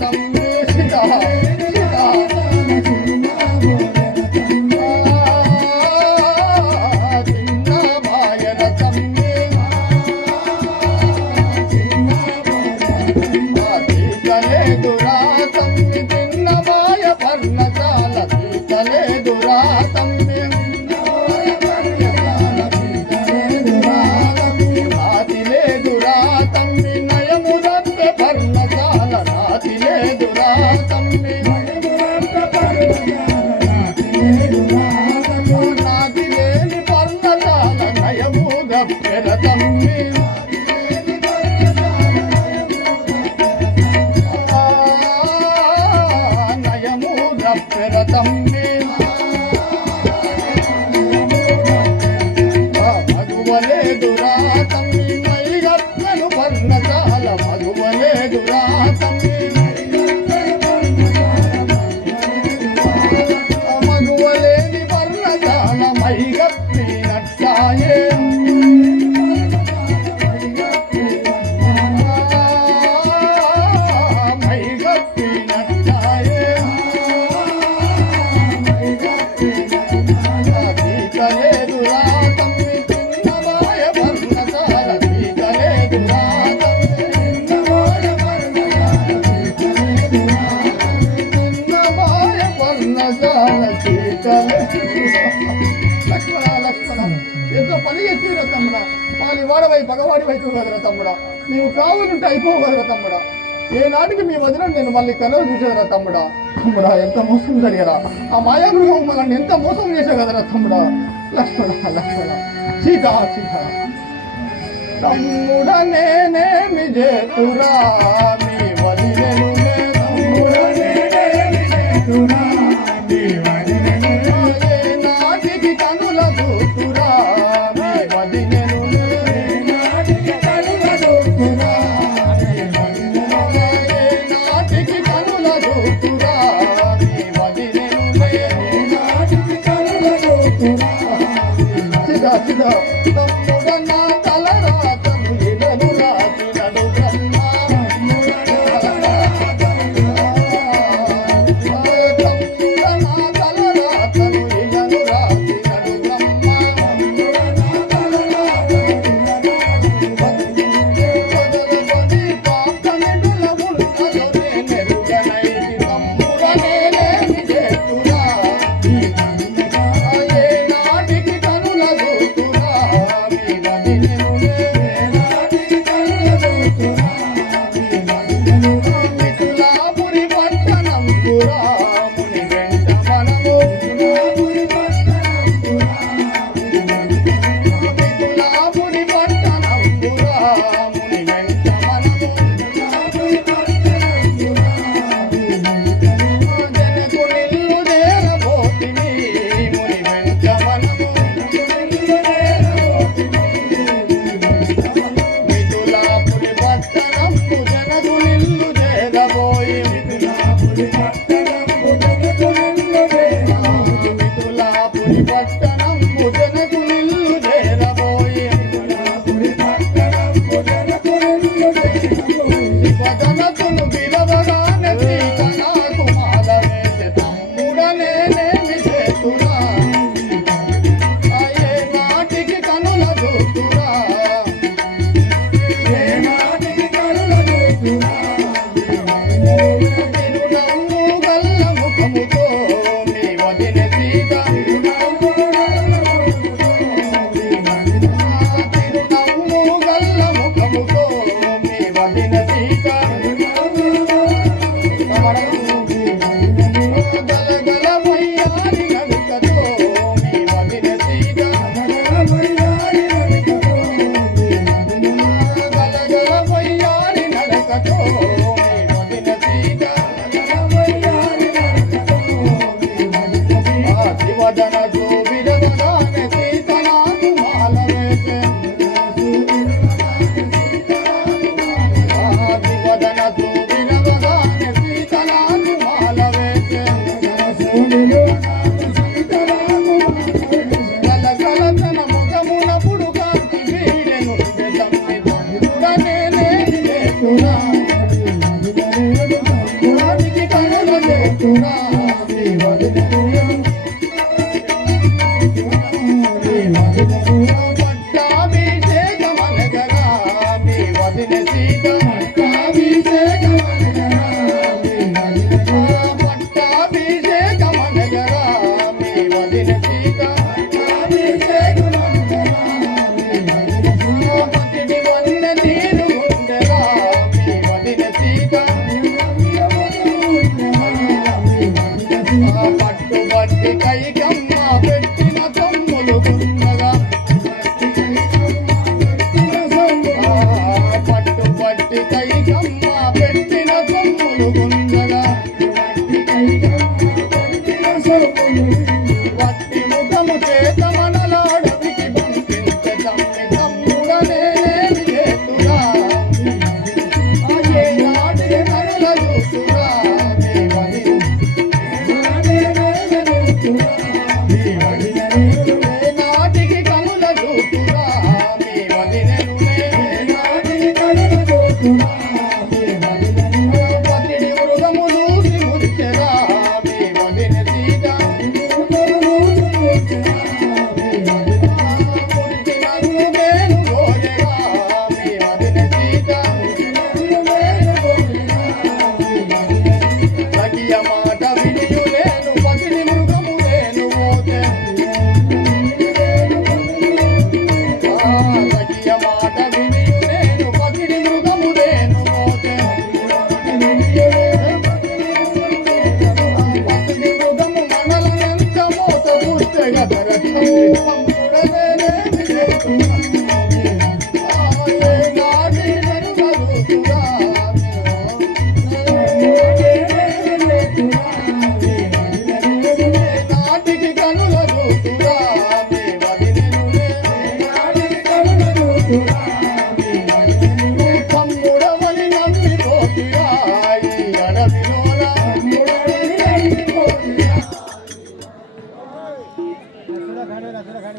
తమ్మి సీత ఎంతో పని చేసిరా తమ్ముడా, పాలి వాడవై పగవాడి వైపు కదరా తమ్ముడా, నీవు కావాలంటే అయిపోవు కదరా తమ్ముడా. ఏనాటికి మీ వదిన నేను మళ్ళీ కలవు చూసేదరా తమ్ముడా. తమ్ముడా ఎంత మోసం జరిగరా, ఆ మాయాగృహం మనల్ని ఎంత మోసం చేసా కదరా తమ్ముడా. లక్ష్మణ లక్ష్మణ సీత సీత తమ్ముడ నేనేమి చేతురా మీ వదినను పట్టాభిషేకమనగరా మీ వదిన సీత పట్టాభిషేకమనగరా మీ వదిన సీత పతిని వన్న తీరు ఉండరా మీ వదిన సీత పట్టుబట్టి కైకమ్మ పెట్టిన తమ్ములు గున్నగా పట్టుబట్టి కైకమ్మ పెట్టిన తమ్ములు గున్నగా వట్టి ముఖము చేత మనలాడవికి పంపించ తమ్మి తమ్ముడనేమి చేతురా అదే నాటికి కనుల చూస్తురా నాటికి కనుల చూతురా మీ వదినెనునే పతిని మృగము చూసి ముచ్చరా మీ వదిన సీత పుట్టిన మృగేను గోరెగా మీ వదిన సీత సఖియ మాట వినియులేను పతిని మృగము లేను పోతే సఖియ మాట వినియులేను పతిని మృగము లేను పోతే పతిని మృగము మనలనెంత మోత పుట్టగదర తమ్ముడనేమి చేస్తున్నా